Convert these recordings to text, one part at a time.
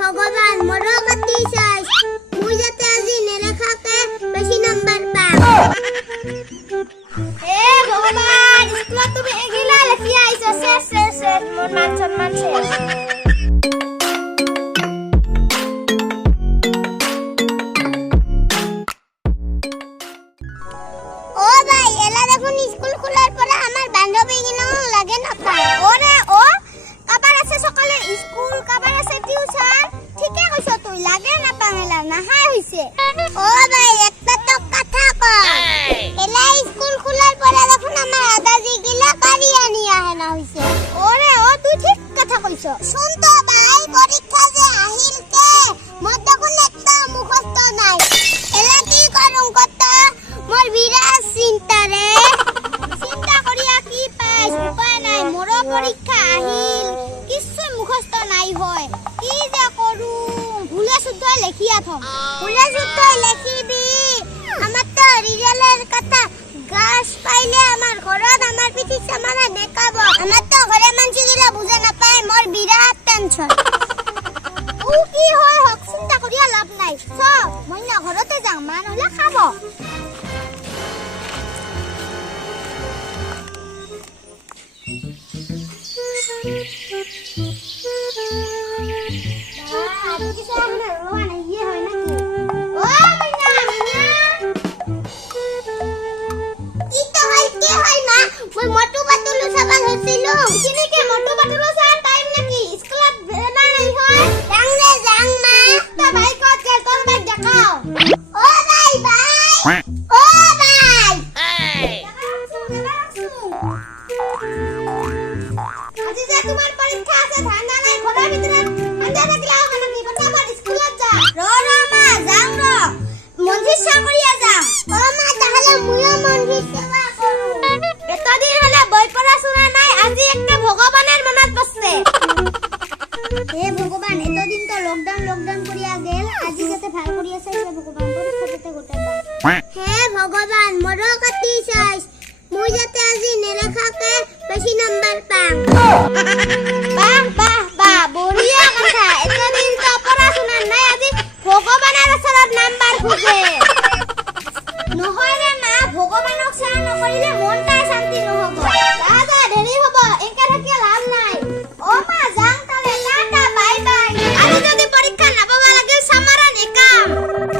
ভগবান মোৰ কাটি চাই মই যাতে আজি নেলেখাকে বেছি নাম্বাৰ পাম ভগবান স্কুলত তুমি এগিলা লেখি আইছো শেষ মোৰ মান সম্মান শেষ স্কুল খোলার পরে আমার বান্ধবী গিলা লাগে না পায় ওরে ও কাবার আছে সকালে স্কুল কাবার আছে টিউশন ঠিকই কইছ তুই লাগে না পামেলা না হাই হইছে ও ভাই একটা তো কথা কই এলা স্কুল খোলার পরে দেখুন আমার দাদাজি গিলা কারিয়া নিয়া হেনা হইছে ওরে ও তুই ঠিক কথা কইছ শুন তো ভাই পরীক্ষা যে আহিলতে মোর দেখুন একটা মুখস্থ নাই এলা কি করুম কত মোর বিরাট চিন্তা রে পরীক্ষা আহিল কিছু মুখস্থ নাই হয় কি যে করু ভুলে শুদ্ধ লেখিয়া থম ভুলে শুদ্ধ লেখিবি আমার তো রিজাল্টের কথা গাছ পাইলে আমার ঘরত আমার পিঠি সামানা দেখাব আমার তো ঘরে মানসি গিলা বুঝে না পায় মোর বিরাট টেনশন ও কি হয় হক চিন্তা করিয়া লাভ নাই চ মই না ঘরতে যাম মান হইলা খাব তোমার পরীক্ষা আছে ঠান্ডা নাই ঘরের ভিতরে ঠান্ডা থাকলে হবে নাকি ফটাফট স্কুলে যা মা যাও মন্দির সাকরিয়া যাও মা তাহলে মুইও মন্দির সেবা করু এতদিন হলে বই পড়াশোনা নাই আজি একটা ভগবানের মনত পড়ছে হে ভগবান এতদিন তো লকডাউন করিয়া গেল আজি যাতে ভাল করিয়া চাইছে ভগবান পরীক্ষাতে গোটাবা হে ভগবান মোর কাটি চাইছ মই যাতে আজি নেলেখাকে বেশি নাম্বার পাম বাহ বড়িয়া কথা এতদিন তো পড়াশোনা নাই আজি ভগবানের ওচৰত নাম্বাৰ খুঁজে নহয় ৰে মা ভগবানক সেৱা নকৰিলে মনটাই শান্তি নহব দাদা দেৰি হ'ব একে থাকিয়া লাভ নাই ও মা যাং তালে টাটা বাই আৰু যদি পৰীক্ষা নাপাব লাগে সামারান একাম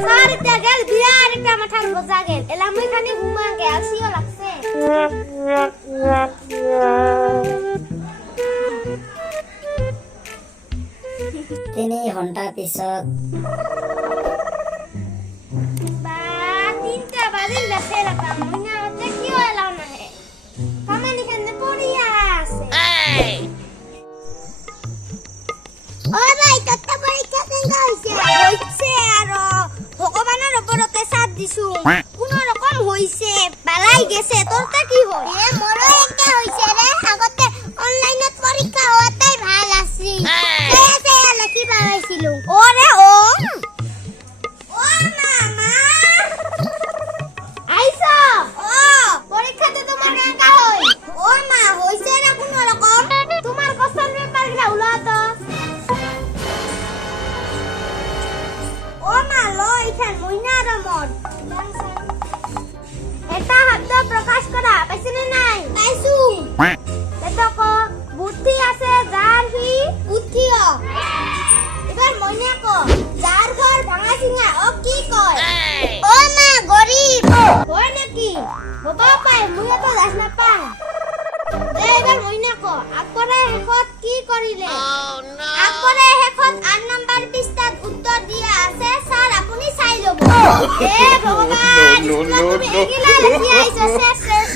স্যার এটা গেল বিয়ার একটা মাথার বোঝা গেল এলা মই খানি ঘুমা গে আসিও লাগছে 3 ঘণ্টা পিছত তিনটা বাজিল বেশে রাখলাম মইনা হচ্ছে কি হলো না হে কামানি খানে পড়িয়া আছে ও ভাই তোর পরীক্ষা কেঙ্গা হইছে আর ভগবানের উপরতে সাথ দিছু কোন রকম হইছে বালাই গেছে তোরটা কি হল এ মোরও একটা হইছে রে আগতে অনলাইনত পরীক্ষা হওয়াটাই ভাল আছে কি পাইছিল ওরে ও মামা আইসা ও পরীক্ষাতে তোমার কেঙ্গা হই ও মা হইছে না কোন রকম তোমার কোশ্চেন পেপার গুলা উলা তো ও মা লো এখান মইনা রমন এটা শব্দ প্রকাশ করা পাইছ না নাই পাইছো দেখো বুদ্ধি আছে যার হি বুদ্ধিও এবার মইনা কো যার ঘর ভাঙা চিঙা ও কি কয় ও মা গরিব হয় নাকি বাবা পায় মুই তো দাস না পা এবার মইনা কো আকবরে হেকত কি করিলে আকবরে হেকত 8 নাম্বার পৃষ্ঠাত উত্তর দিয়া আছে স্যার আপনি চাই লব এ ভগবান তুমি এগিলা লেখি আইছো শেষ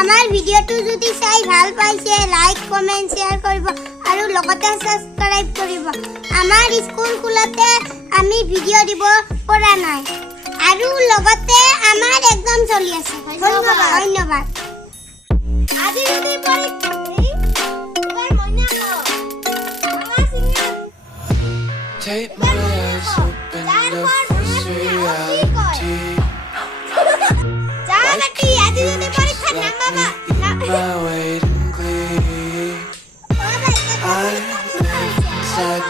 আমার ভিডিওটো যদি চাই ভাল পাইছে লাইক কমেন্ট শেয়ার কৰিব আৰু লগতে সাবস্ক্ৰাইব কৰিব আমাৰ স্কুল খোলাতে আমি ভিডিও দিব পৰা নাই আৰু লগতে আমাৰ এক্সাম চলি আছে ধন্যবাদ আজি যদি পৰীক্ষা এবাৰ মইনা কও আমাৰ সিংহ Take my eyes open up this reality. জানাকি আজি যদি পরীক্ষা number My waiting glee.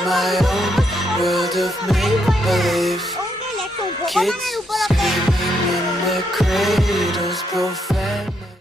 my own world of make believe. องค์แกเล็กสูงผมก็ไม่ Kids รู้ปรเป screaming in their cradles, profound.